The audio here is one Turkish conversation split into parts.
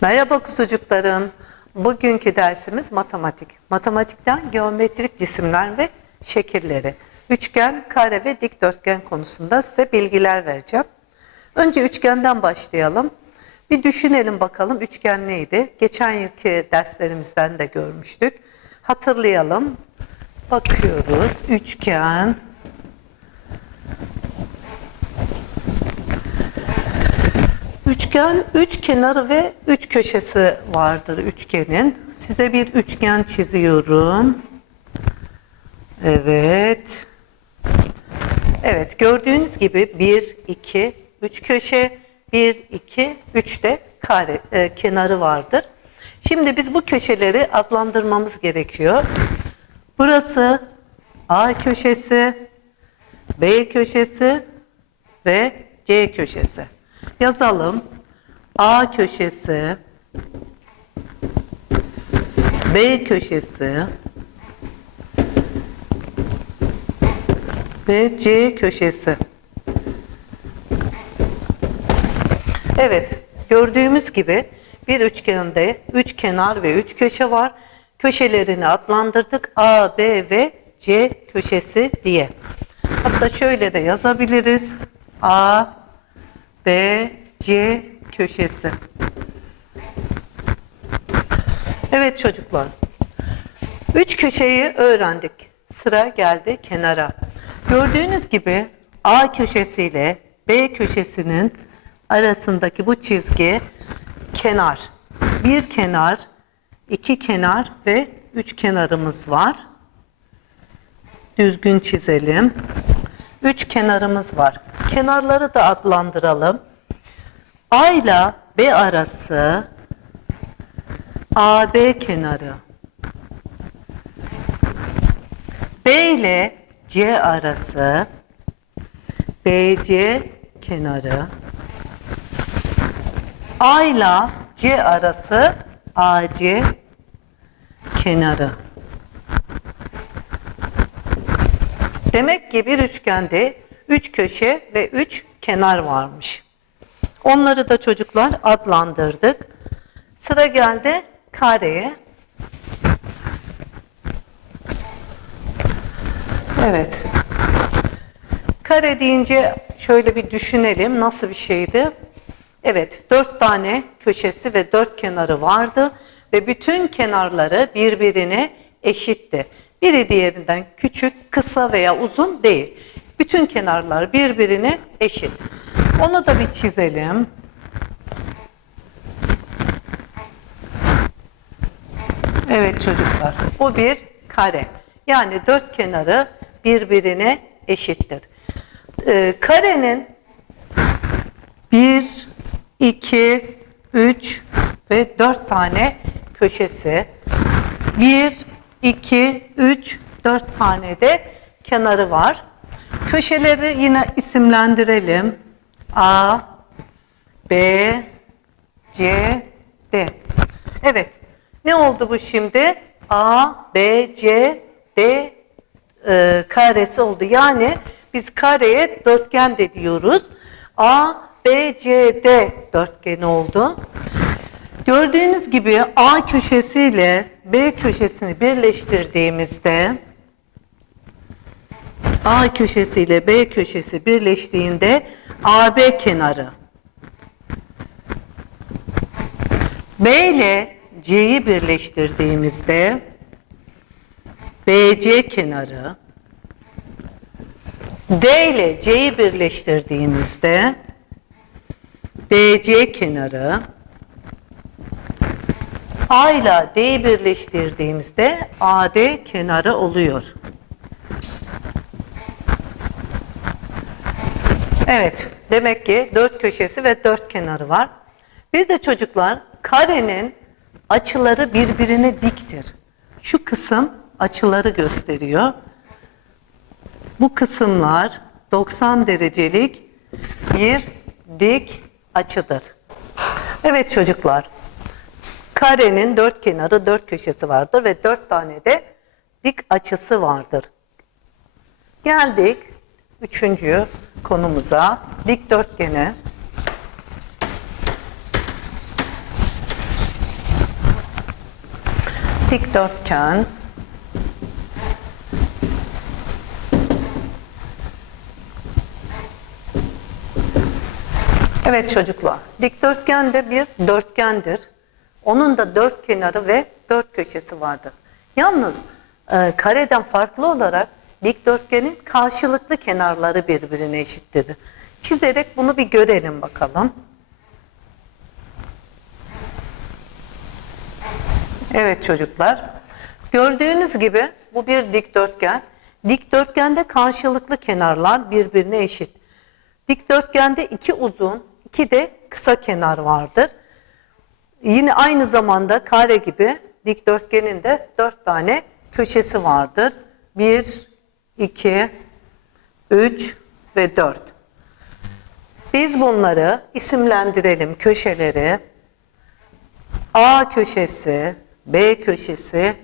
Merhaba kuzucuklarım. Bugünkü dersimiz matematik. Matematikten geometrik cisimler ve şekilleri. Üçgen, kare ve dikdörtgen konusunda size bilgiler vereceğim. Önce üçgenden başlayalım. Bir düşünelim bakalım üçgen neydi? Geçen yılki derslerimizden de görmüştük. Hatırlayalım. Bakıyoruz. Üçgen. Üçgen, üç kenarı ve üç köşesi vardır üçgenin. Size bir üçgen çiziyorum. Evet. Evet, gördüğünüz gibi 1, 2, 3 köşe, 1, 2, 3 de kare, e, kenarı vardır. Şimdi biz bu köşeleri adlandırmamız gerekiyor. Burası A köşesi, B köşesi ve C köşesi. Yazalım. A köşesi, B köşesi ve C köşesi. Evet, gördüğümüz gibi bir üçgende üç kenar ve üç köşe var. Köşelerini adlandırdık A, B ve C köşesi diye. Hatta şöyle de yazabiliriz. A, B, C köşesi. Evet çocuklar. Üç köşeyi öğrendik. Sıra geldi kenara. Gördüğünüz gibi A köşesi ile B köşesinin arasındaki bu çizgi kenar. Bir kenar, iki kenar ve üç kenarımız var. Düzgün çizelim. Üç kenarımız var. Kenarları da adlandıralım. A ile B arası AB kenarı. B ile C arası BC kenarı. A ile C arası AC kenarı. Demek ki bir üçgende üç köşe ve üç kenar varmış. Onları da çocuklar adlandırdık. Sıra geldi kareye. Evet. Kare deyince şöyle bir düşünelim nasıl bir şeydi? Evet, dört tane köşesi ve dört kenarı vardı ve bütün kenarları birbirine eşitti. Biri diğerinden küçük, kısa veya uzun değil. Bütün kenarlar birbirine eşit. Onu da bir çizelim. Evet çocuklar, bu bir kare. Yani dört kenarı birbirine eşittir. Ee, karenin bir, iki, üç ve dört tane köşesi. Bir, iki, üç, dört tane de kenarı var. Köşeleri yine isimlendirelim. A, B, C, D. Evet. Ne oldu bu şimdi? A, B, C, D e, karesi oldu. Yani biz kareye dörtgen de diyoruz. A, B, C, D dörtgeni oldu. Gördüğünüz gibi A köşesiyle B köşesini birleştirdiğimizde A köşesi ile B köşesi birleştiğinde AB kenarı. B ile C'yi birleştirdiğimizde BC kenarı. D ile C'yi birleştirdiğimizde DC kenarı A ile D'yi birleştirdiğimizde AD kenarı oluyor. Evet, demek ki dört köşesi ve dört kenarı var. Bir de çocuklar karenin açıları birbirine diktir. Şu kısım açıları gösteriyor. Bu kısımlar 90 derecelik bir dik açıdır. Evet çocuklar, karenin dört kenarı, dört köşesi vardır ve dört tane de dik açısı vardır. Geldik üçüncü konumuza, dikdörtgene. dikdörtgen, Evet çocuklar, dikdörtgen de bir dörtgendir. Onun da dört kenarı ve dört köşesi vardır. Yalnız e, kareden farklı olarak dikdörtgenin karşılıklı kenarları birbirine eşittir. Çizerek bunu bir görelim bakalım. Evet çocuklar, gördüğünüz gibi bu bir dikdörtgen. Dikdörtgende karşılıklı kenarlar birbirine eşit. Dikdörtgende iki uzun, iki de kısa kenar vardır. Yine aynı zamanda kare gibi dikdörtgenin de dört tane köşesi vardır. Bir, iki, üç ve dört. Biz bunları isimlendirelim köşeleri. A köşesi, B köşesi,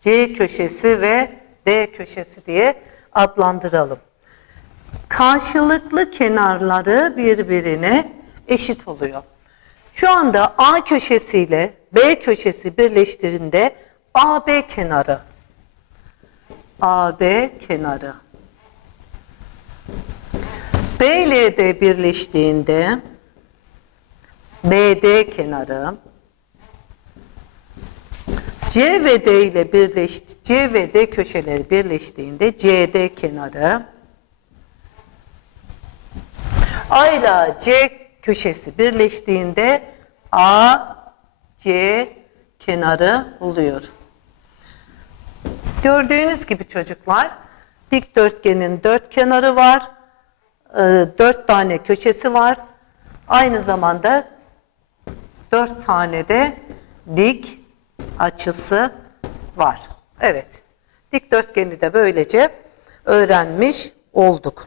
C köşesi ve D köşesi diye adlandıralım karşılıklı kenarları birbirine eşit oluyor. Şu anda A köşesiyle B köşesi birleştiğinde AB kenarı. AB kenarı. B ile D birleştiğinde BD kenarı. C ve D ile birleşti C ve D köşeleri birleştiğinde CD kenarı. A ile C köşesi birleştiğinde A, C kenarı oluyor. Gördüğünüz gibi çocuklar dikdörtgenin dört kenarı var. e, Dört tane köşesi var. Aynı zamanda dört tane de dik açısı var. Evet. Dikdörtgeni de böylece öğrenmiş olduk.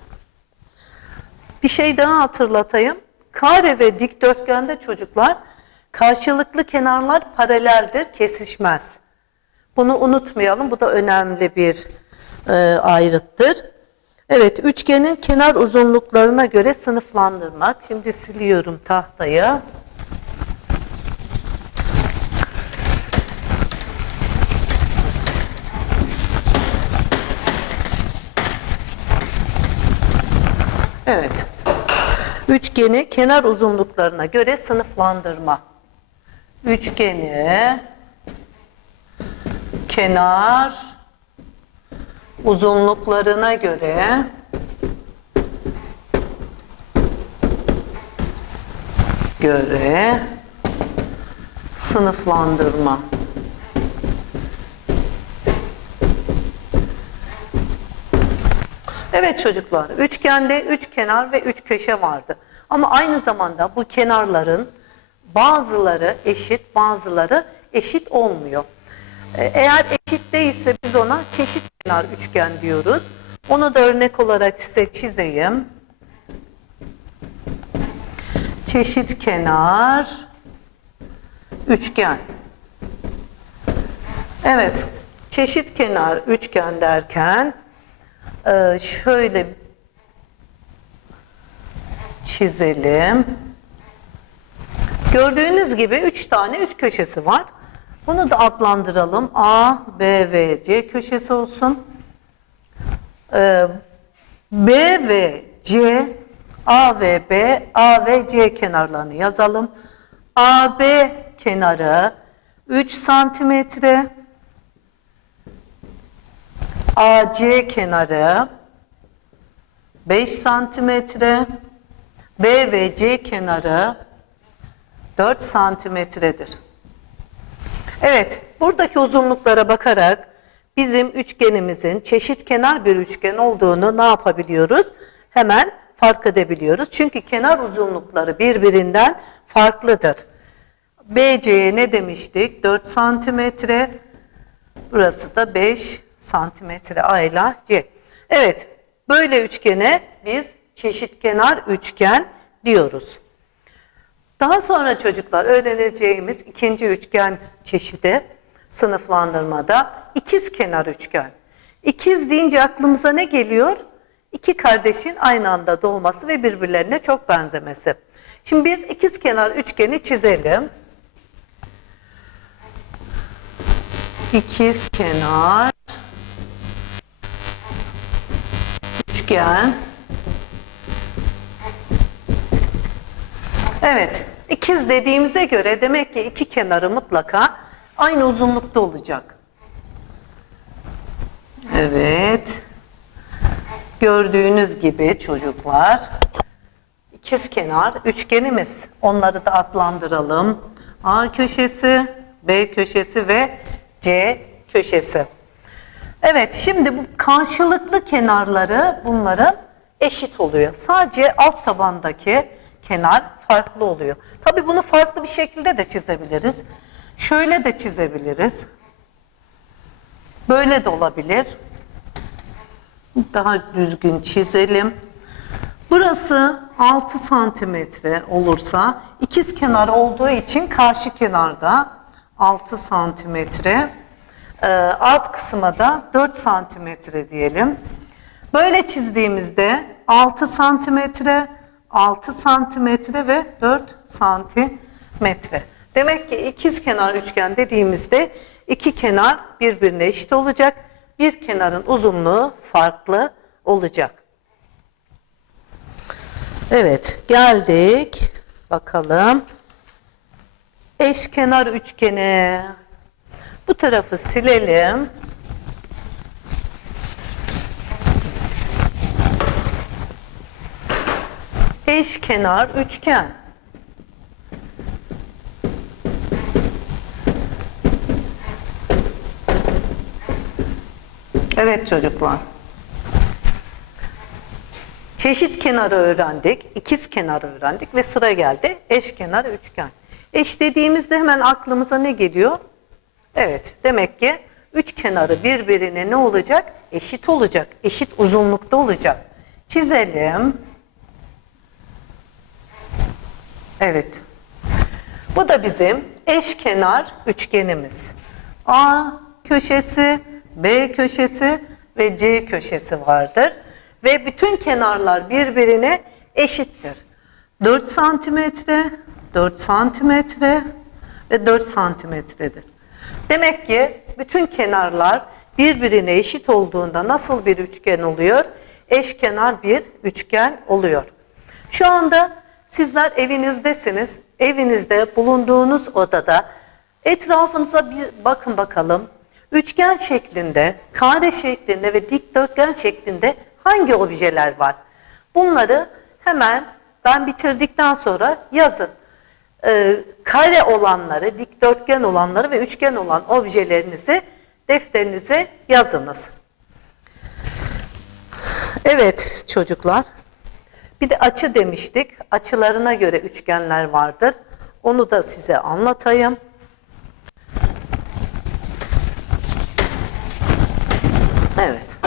Bir şey daha hatırlatayım. Kare ve dikdörtgende çocuklar karşılıklı kenarlar paraleldir, kesişmez. Bunu unutmayalım. Bu da önemli bir e, ayrıttır. Evet, üçgenin kenar uzunluklarına göre sınıflandırmak. Şimdi siliyorum tahtayı. Evet. Üçgeni kenar uzunluklarına göre sınıflandırma. Üçgeni kenar uzunluklarına göre göre sınıflandırma. Evet çocuklar, üçgende üç kenar ve üç köşe vardı. Ama aynı zamanda bu kenarların bazıları eşit, bazıları eşit olmuyor. Ee, Eğer eşit değilse biz ona çeşit kenar üçgen diyoruz. Onu da örnek olarak size çizeyim. Çeşit kenar üçgen. Evet, çeşit kenar üçgen derken ee, şöyle çizelim. Gördüğünüz gibi üç tane üç köşesi var. Bunu da adlandıralım. A, B ve C köşesi olsun. Ee, B ve C, A ve B, A ve C kenarlarını yazalım. AB kenarı 3 santimetre. AC kenarı 5 santimetre, B ve C kenarı 4 santimetredir. Evet, buradaki uzunluklara bakarak bizim üçgenimizin çeşit kenar bir üçgen olduğunu ne yapabiliyoruz? Hemen fark edebiliyoruz. Çünkü kenar uzunlukları birbirinden farklıdır. BC'ye ne demiştik? 4 santimetre. Burası da 5 santimetre A ile C. Evet, böyle üçgene biz çeşitkenar üçgen diyoruz. Daha sonra çocuklar öğreneceğimiz ikinci üçgen çeşidi sınıflandırmada ikiz kenar üçgen. İkiz deyince aklımıza ne geliyor? İki kardeşin aynı anda doğması ve birbirlerine çok benzemesi. Şimdi biz ikiz kenar üçgeni çizelim. ikiz kenar üçgen Evet, ikiz dediğimize göre demek ki iki kenarı mutlaka aynı uzunlukta olacak. Evet. Gördüğünüz gibi çocuklar ikiz kenar üçgenimiz. Onları da adlandıralım. A köşesi, B köşesi ve C köşesi. Evet, şimdi bu karşılıklı kenarları bunların eşit oluyor. Sadece alt tabandaki kenar farklı oluyor. Tabii bunu farklı bir şekilde de çizebiliriz. Şöyle de çizebiliriz. Böyle de olabilir. Daha düzgün çizelim. Burası 6 santimetre olursa ikiz kenar olduğu için karşı kenarda 6 santimetre. Ee, alt kısma da 4 santimetre diyelim. Böyle çizdiğimizde 6 santimetre, 6 santimetre ve 4 santimetre. Demek ki ikiz kenar üçgen dediğimizde iki kenar birbirine eşit olacak. Bir kenarın uzunluğu farklı olacak. Evet, geldik. Bakalım. Eşkenar üçgeni. Bu tarafı silelim. Eşkenar üçgen. Evet çocuklar. Çeşit kenarı öğrendik, ikiz kenarı öğrendik ve sıra geldi eşkenar üçgen. Eş dediğimizde hemen aklımıza ne geliyor? Evet, demek ki üç kenarı birbirine ne olacak? Eşit olacak, eşit uzunlukta olacak. Çizelim. Evet. Bu da bizim eşkenar üçgenimiz. A köşesi, B köşesi ve C köşesi vardır. Ve bütün kenarlar birbirine eşittir. 4 santimetre, 4 santimetre ve 4 santimetredir. Demek ki bütün kenarlar birbirine eşit olduğunda nasıl bir üçgen oluyor? Eşkenar bir üçgen oluyor. Şu anda sizler evinizdesiniz. Evinizde bulunduğunuz odada etrafınıza bir bakın bakalım. Üçgen şeklinde, kare şeklinde ve dikdörtgen şeklinde hangi objeler var? Bunları hemen ben bitirdikten sonra yazın. Ee, kare olanları, dikdörtgen olanları ve üçgen olan objelerinizi defterinize yazınız. Evet çocuklar. Bir de açı demiştik. Açılarına göre üçgenler vardır. Onu da size anlatayım. Evet.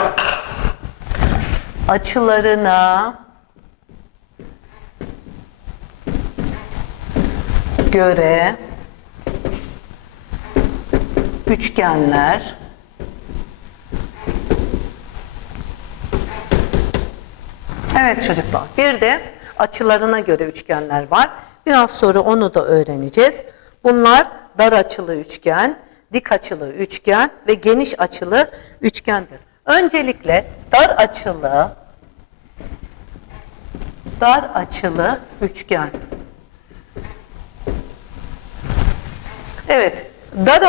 Açılarına göre üçgenler Evet çocuklar. Bir de açılarına göre üçgenler var. Biraz sonra onu da öğreneceğiz. Bunlar dar açılı üçgen, dik açılı üçgen ve geniş açılı üçgendir. Öncelikle dar açılı dar açılı üçgen. Evet, dar,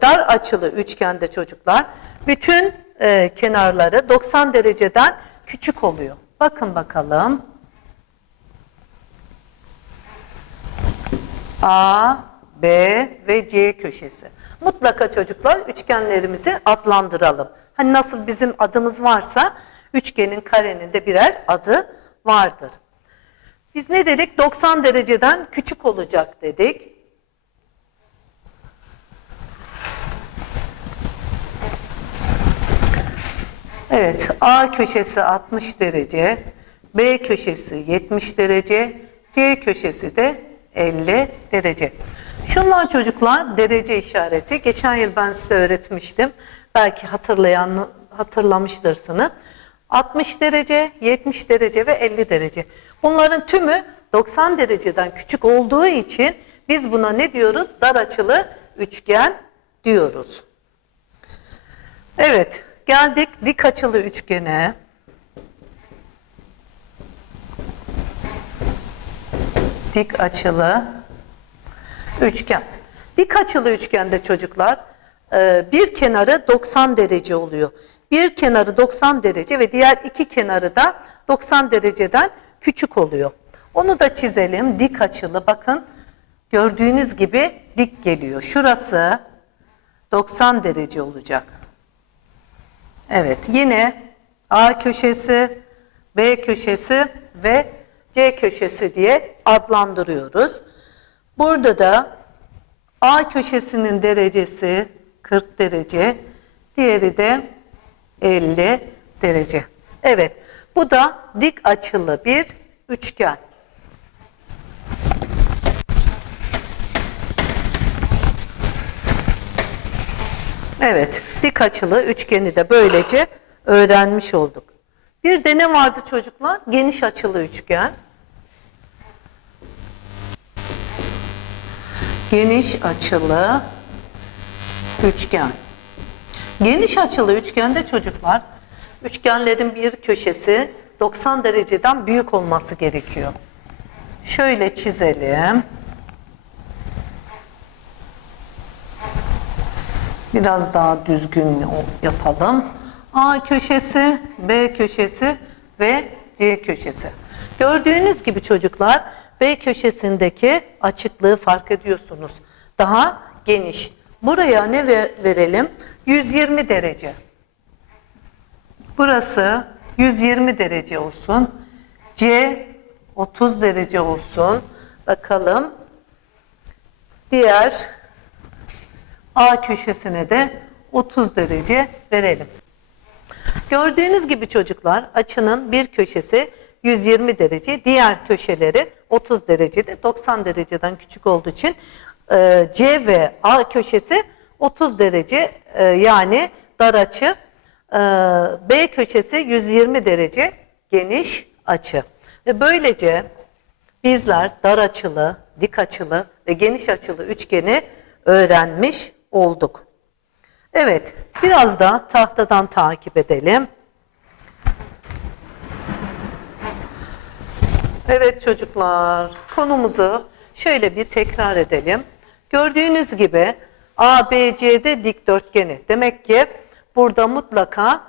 dar açılı üçgende çocuklar bütün e, kenarları 90 dereceden küçük oluyor. Bakın bakalım. A, B ve C köşesi. Mutlaka çocuklar üçgenlerimizi adlandıralım. Hani nasıl bizim adımız varsa üçgenin karenin de birer adı vardır. Biz ne dedik? 90 dereceden küçük olacak dedik. Evet, A köşesi 60 derece, B köşesi 70 derece, C köşesi de 50 derece. Şunlar çocuklar derece işareti. Geçen yıl ben size öğretmiştim. Belki hatırlayan hatırlamıştırsınız. 60 derece, 70 derece ve 50 derece. Bunların tümü 90 dereceden küçük olduğu için biz buna ne diyoruz? Dar açılı üçgen diyoruz. Evet, geldik dik açılı üçgene. Dik açılı üçgen. Dik açılı üçgende çocuklar e, bir kenarı 90 derece oluyor. Bir kenarı 90 derece ve diğer iki kenarı da 90 dereceden küçük oluyor. Onu da çizelim. Dik açılı bakın gördüğünüz gibi dik geliyor. Şurası 90 derece olacak. Evet yine A köşesi, B köşesi ve C köşesi diye adlandırıyoruz. Burada da A köşesinin derecesi 40 derece, diğeri de 50 derece. Evet, bu da dik açılı bir üçgen. Evet, dik açılı üçgeni de böylece öğrenmiş olduk. Bir de ne vardı çocuklar? Geniş açılı üçgen. Geniş açılı üçgen. Geniş açılı üçgende çocuklar, üçgenlerin bir köşesi 90 dereceden büyük olması gerekiyor. Şöyle çizelim. Biraz daha düzgün yapalım. A köşesi, B köşesi ve C köşesi. Gördüğünüz gibi çocuklar B köşesindeki açıklığı fark ediyorsunuz. Daha geniş. Buraya ne ver, verelim? 120 derece. Burası 120 derece olsun. C 30 derece olsun. Bakalım. Diğer A köşesine de 30 derece verelim. Gördüğünüz gibi çocuklar açının bir köşesi 120 derece, diğer köşeleri 30 derecede, 90 dereceden küçük olduğu için e, C ve A köşesi 30 derece e, yani dar açı. E, B köşesi 120 derece geniş açı. Ve böylece bizler dar açılı, dik açılı ve geniş açılı üçgeni öğrenmiş olduk. Evet, biraz da tahtadan takip edelim. Evet çocuklar, konumuzu şöyle bir tekrar edelim. Gördüğünüz gibi ABCD dikdörtgeni. Demek ki burada mutlaka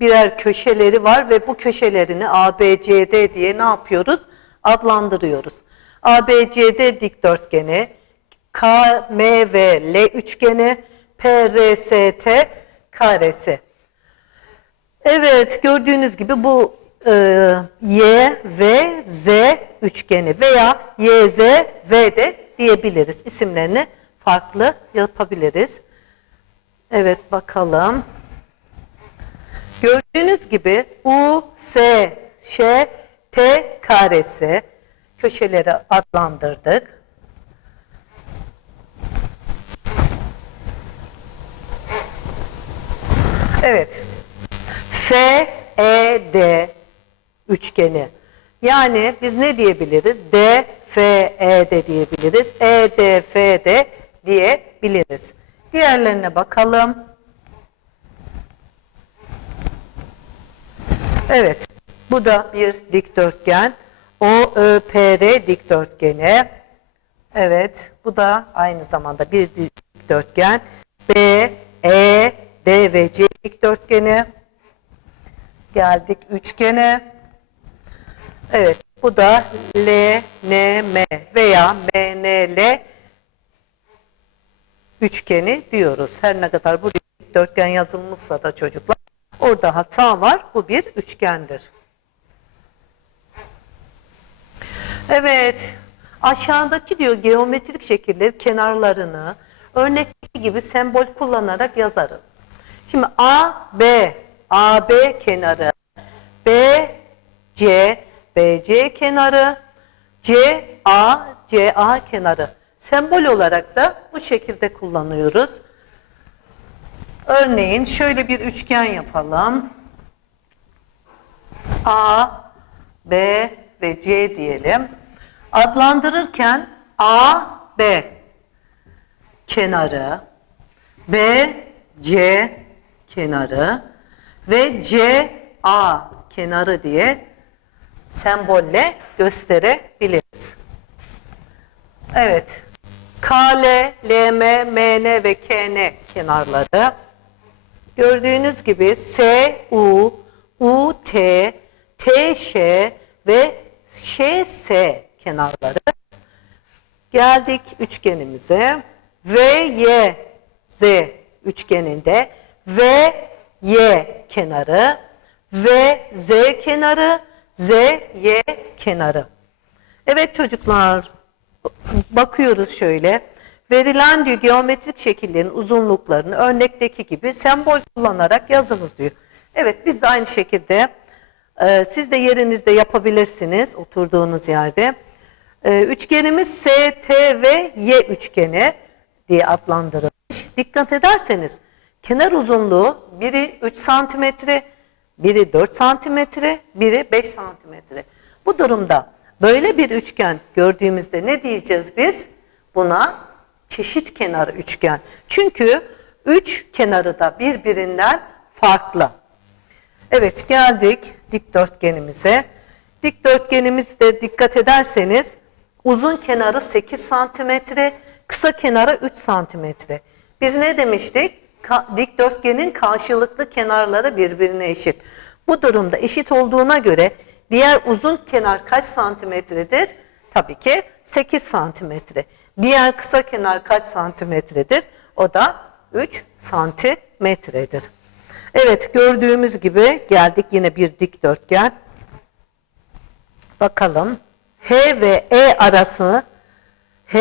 birer köşeleri var ve bu köşelerini ABCD diye ne yapıyoruz? Adlandırıyoruz. ABCD dikdörtgeni, KMV L üçgeni, PRST karesi. Evet gördüğünüz gibi bu e, Y ve Z üçgeni veya YZ V de diyebiliriz. İsimlerini farklı yapabiliriz. Evet bakalım. Gördüğünüz gibi U, S, Ş, T karesi köşeleri adlandırdık. Evet. F, E, D üçgeni. Yani biz ne diyebiliriz? D, F, E diyebiliriz. E, D, F, de diyebiliriz. Diğerlerine bakalım. Evet. Bu da bir dikdörtgen. O, Ö, P, R dikdörtgeni. Evet. Bu da aynı zamanda bir dikdörtgen. B, E, D ve C dikdörtgeni. Geldik üçgene. Evet, bu da L, N, M veya M, N, L üçgeni diyoruz. Her ne kadar bu dikdörtgen yazılmışsa da çocuklar orada hata var. Bu bir üçgendir. Evet, aşağıdaki diyor geometrik şekilleri kenarlarını örnekteki gibi sembol kullanarak yazarım. Şimdi A, B, AB kenarı, B, C, BC kenarı, C, A, CA kenarı. Sembol olarak da bu şekilde kullanıyoruz. Örneğin şöyle bir üçgen yapalım. A, B ve C diyelim. Adlandırırken A, B kenarı, B, C kenarı ve CA kenarı diye sembolle gösterebiliriz. Evet. KL, LM, MN ve KN kenarları. Gördüğünüz gibi SU, UT, TŞ ve ŞS kenarları. Geldik üçgenimize. VYZ üçgeninde VY kenarı, VZ kenarı, ZY kenarı. Evet çocuklar, bakıyoruz şöyle. Verilen diyor geometrik şekillerin uzunluklarını örnekteki gibi sembol kullanarak yazınız diyor. Evet biz de aynı şekilde e, siz de yerinizde yapabilirsiniz oturduğunuz yerde. E, üçgenimiz ST ve Y üçgeni diye adlandırılmış. Dikkat ederseniz kenar uzunluğu biri 3 santimetre, biri 4 santimetre, biri 5 santimetre. Bu durumda böyle bir üçgen gördüğümüzde ne diyeceğiz biz? Buna çeşit kenarı üçgen. Çünkü üç kenarı da birbirinden farklı. Evet geldik dikdörtgenimize. Dikdörtgenimizde dikkat ederseniz uzun kenarı 8 santimetre, kısa kenarı 3 santimetre. Biz ne demiştik? Dikdörtgenin karşılıklı kenarları birbirine eşit. Bu durumda eşit olduğuna göre diğer uzun kenar kaç santimetredir? Tabii ki 8 santimetre. Diğer kısa kenar kaç santimetredir? O da 3 santimetredir. Evet gördüğümüz gibi geldik yine bir dikdörtgen. Bakalım. H ve E arası H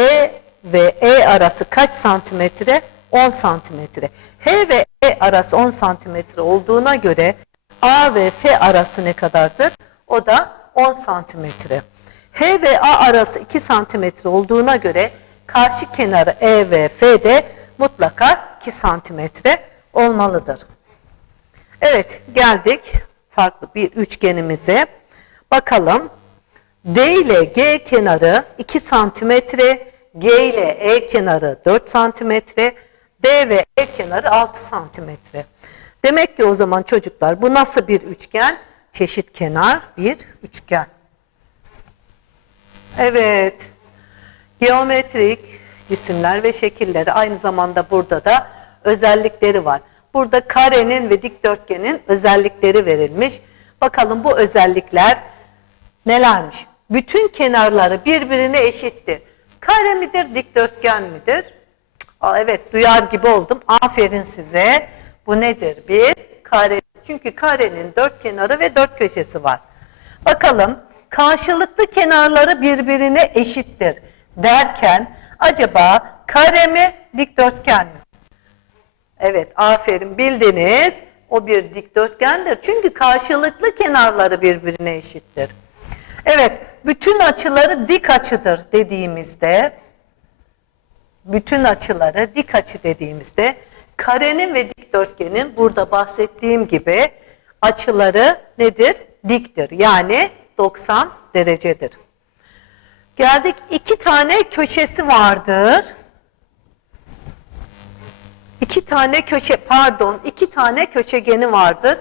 ve E arası kaç santimetre? 10 santimetre. H ve E arası 10 santimetre olduğuna göre A ve F arası ne kadardır? O da 10 santimetre. H ve A arası 2 santimetre olduğuna göre karşı kenarı E ve F de mutlaka 2 santimetre olmalıdır. Evet geldik farklı bir üçgenimize. Bakalım D ile G kenarı 2 santimetre, G ile E kenarı 4 santimetre, D ve E kenarı 6 santimetre. Demek ki o zaman çocuklar bu nasıl bir üçgen? Çeşit kenar bir üçgen. Evet. Geometrik cisimler ve şekilleri aynı zamanda burada da özellikleri var. Burada karenin ve dikdörtgenin özellikleri verilmiş. Bakalım bu özellikler nelermiş? Bütün kenarları birbirine eşittir. Kare midir, dikdörtgen midir? Aa, evet, duyar gibi oldum. Aferin size. Bu nedir? Bir kare. Çünkü karenin dört kenarı ve dört köşesi var. Bakalım karşılıklı kenarları birbirine eşittir derken acaba kare mi, dikdörtgen mi? Evet, aferin bildiniz. O bir dikdörtgendir. Çünkü karşılıklı kenarları birbirine eşittir. Evet, bütün açıları dik açıdır dediğimizde, bütün açıları dik açı dediğimizde, karenin ve dikdörtgenin burada bahsettiğim gibi açıları nedir? Diktir. Yani 90 derecedir. Geldik iki tane köşesi vardır. İki tane köşe, pardon, iki tane köşegeni vardır.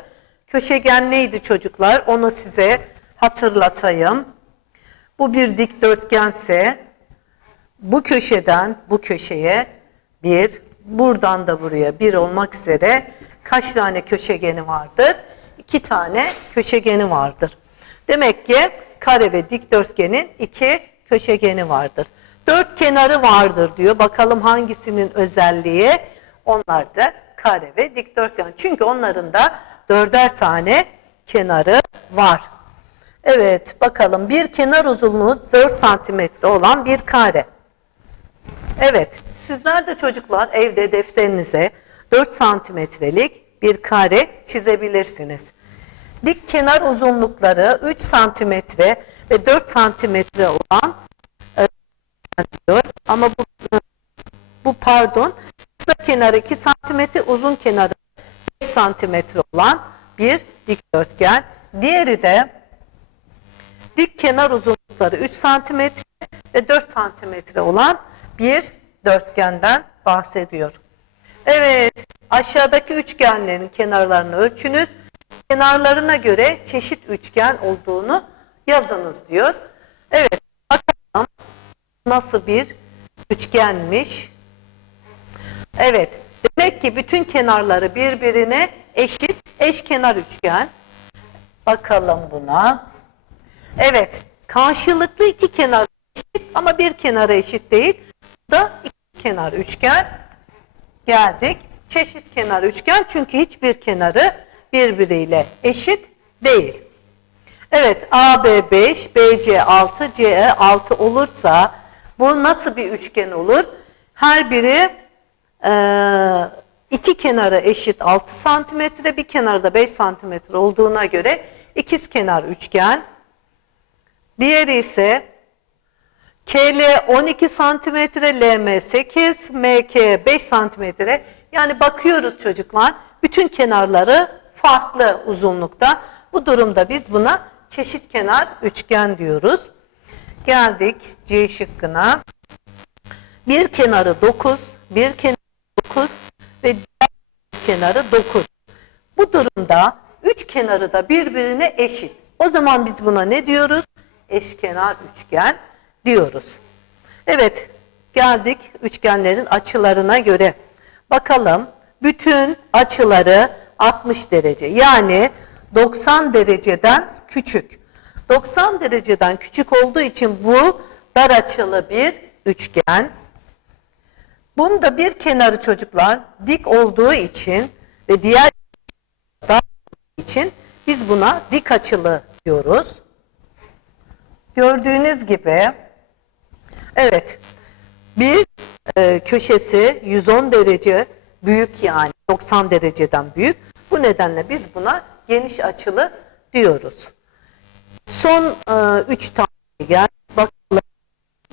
Köşegen neydi çocuklar? Onu size hatırlatayım. Bu bir dikdörtgense bu köşeden bu köşeye bir, buradan da buraya bir olmak üzere kaç tane köşegeni vardır? İki tane köşegeni vardır. Demek ki kare ve dikdörtgenin iki köşegeni vardır. Dört kenarı vardır diyor. Bakalım hangisinin özelliği? Onlar da kare ve dikdörtgen. Çünkü onların da dörder tane kenarı var. Evet bakalım bir kenar uzunluğu 4 santimetre olan bir kare. Evet sizler de çocuklar evde defterinize 4 santimetrelik bir kare çizebilirsiniz. Dik kenar uzunlukları 3 santimetre ve 4 santimetre olan e, diyor. ama bu, bu pardon kısa kenarı 2 santimetre uzun kenarı 5 santimetre olan bir dikdörtgen. Diğeri de dik kenar uzunlukları 3 santimetre ve 4 santimetre olan bir dörtgenden bahsediyor. Evet, aşağıdaki üçgenlerin kenarlarını ölçünüz. Kenarlarına göre çeşit üçgen olduğunu yazınız diyor. Evet, bakalım nasıl bir üçgenmiş. Evet, demek ki bütün kenarları birbirine eşit, eşkenar üçgen. Bakalım buna. Evet, karşılıklı iki kenar eşit ama bir kenara eşit değil. Da iki kenar üçgen. Geldik. Çeşit kenar üçgen çünkü hiçbir kenarı birbiriyle eşit değil. Evet, AB 5, BC 6, CE 6 olursa bu nasıl bir üçgen olur? Her biri eee, iki kenarı eşit 6 santimetre, bir kenarı da 5 santimetre olduğuna göre ikiz kenar üçgen. Diğeri ise KL 12 santimetre, LM 8, MK 5 santimetre. Yani bakıyoruz çocuklar, bütün kenarları farklı uzunlukta. Bu durumda biz buna çeşit kenar üçgen diyoruz. Geldik C şıkkına. Bir kenarı 9, bir kenarı 9 ve diğer kenarı 9. Bu durumda üç kenarı da birbirine eşit. O zaman biz buna ne diyoruz? Eşkenar üçgen diyoruz. Evet, geldik üçgenlerin açılarına göre. Bakalım bütün açıları 60 derece. Yani 90 dereceden küçük. 90 dereceden küçük olduğu için bu dar açılı bir üçgen. Bunda bir kenarı çocuklar dik olduğu için ve diğer dar olduğu için biz buna dik açılı diyoruz. Gördüğünüz gibi evet bir e, köşesi 110 derece büyük yani 90 dereceden büyük. Bu nedenle biz buna geniş açılı diyoruz. Son 3 tane gel bakalım.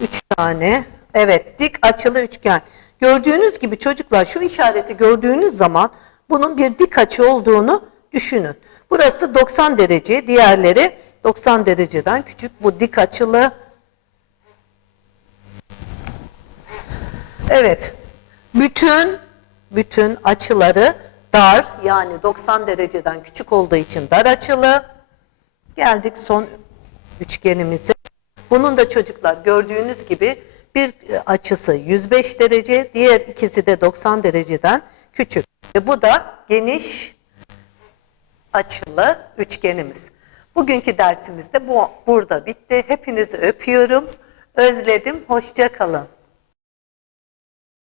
3 tane. Evet dik açılı üçgen. Gördüğünüz gibi çocuklar şu işareti gördüğünüz zaman bunun bir dik açı olduğunu düşünün. Burası 90 derece, diğerleri 90 dereceden küçük. Bu dik açılı. Evet. Bütün bütün açıları dar yani 90 dereceden küçük olduğu için dar açılı. Geldik son üçgenimize. Bunun da çocuklar gördüğünüz gibi bir e, açısı 105 derece, diğer ikisi de 90 dereceden küçük. Ve bu da geniş açılı üçgenimiz. Bugünkü dersimiz de bu burada bitti. Hepinizi öpüyorum. Özledim. Hoşça kalın.